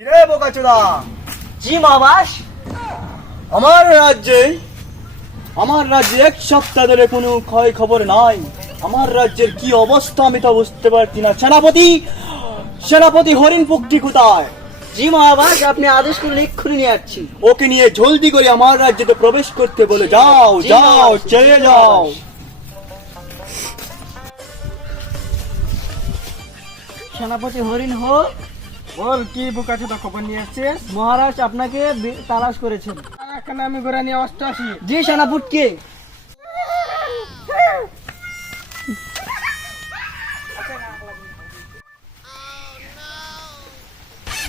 কিরে বোকাচোদা, জি মহাবাস। আমার রাজ্যে এক সপ্তাহ ধরে কোনো ক্ষয় খবর নাই। আমার রাজ্যের কি অবস্থা আমি তা বুঝতে পারছি না। সেনাপতি হরিণ পুকটি কোথায়? জি মহাবাস, আপনি আদেশ করুন, এক্ষুনি নিয়ে যাচ্ছি। ওকে নিয়ে জলদি করে আমার রাজ্যে প্রবেশ করতে বলে যাও। জি যাও, মহারাজ, চলে জি যাও। মহারাজ। সেনাপতি হরিণ হোক। বল কি বোকাচোদা খবর নিয়ে আসছিস? মহারাজ আপনাকে তালাশ করেছেন। এখানে আমি ঘোরা নিয়ে অস্ত আসি। জি সেনাপতিকে।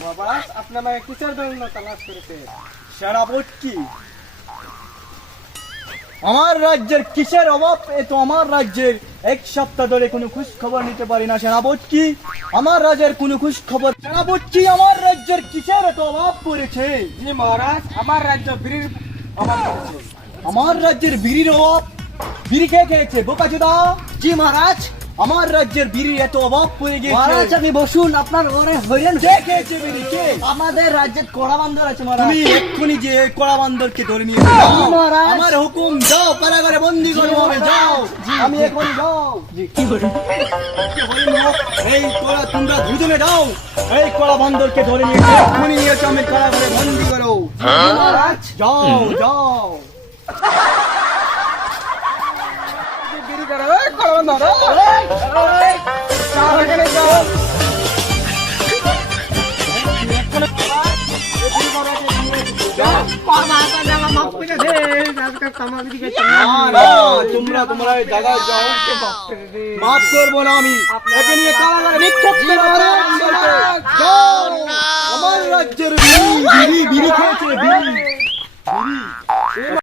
বাবা আপনি আমাকে কিসের জন্য তালাশ করেছে? সেনাপতি, আমার রাজ্যের কিসের অভাব? এ তো আমার রাজ্যের এক সপ্তাহ ধরে কোনো খোঁজ খবর নিতে পারি না। সেনাপতি, আমার রাজ্যের কোনো খোঁজ খবর। সেনাপতি, আমার রাজ্যের কিসের এত অভাব পড়েছে? জি মহারাজ, আমার রাজ্য বীর অভাব করেছে। আমার রাজ্যের বীরির অভাব? বীরি কে খেয়েছে বোকাচোদা? জি মহারাজ। আমার রাজ্যের বীরির এত অভাব পড়ে মহারাজ গিয়েছে। আপনি বসুন, আপনার ঘরে হরিণ। কে খেয়েছে বীরি? কে? আমাদের রাজ্যের কড়া বান্দর আছে মহারাজ। তুমি এক্ষুনি যে কড়া বান্দরকে ধরে নিয়ে যাও। জি, মহারাজ। আমার হুকুম, যাও কারাগারে বন্দি করো হবে। যাও, জি, আমি জি। এখন যাও। কি বলি? এই কড়া, তোমরা দুজনে যাও। এই কড়া বান্দরকে ধরে নিয়ে যাও, এক্ষুনি নিয়ে এসো, আমি কারাগারে বন্দি করো। জি, মহারাজ। যাও, যাও। বীর করে ওই কলম ধরো। এই, যাও এখানে যাও। মাফ করে দে, আজকে কামাল দিকে না, না, তোমরা এই জায়গায় যাও। মাফ করবো না আমি। একে নিয়ে কারাগারে নিক্ষেপ করো কড়া বান্দরকে। যাও। আমার রাজ্যের বিড়ি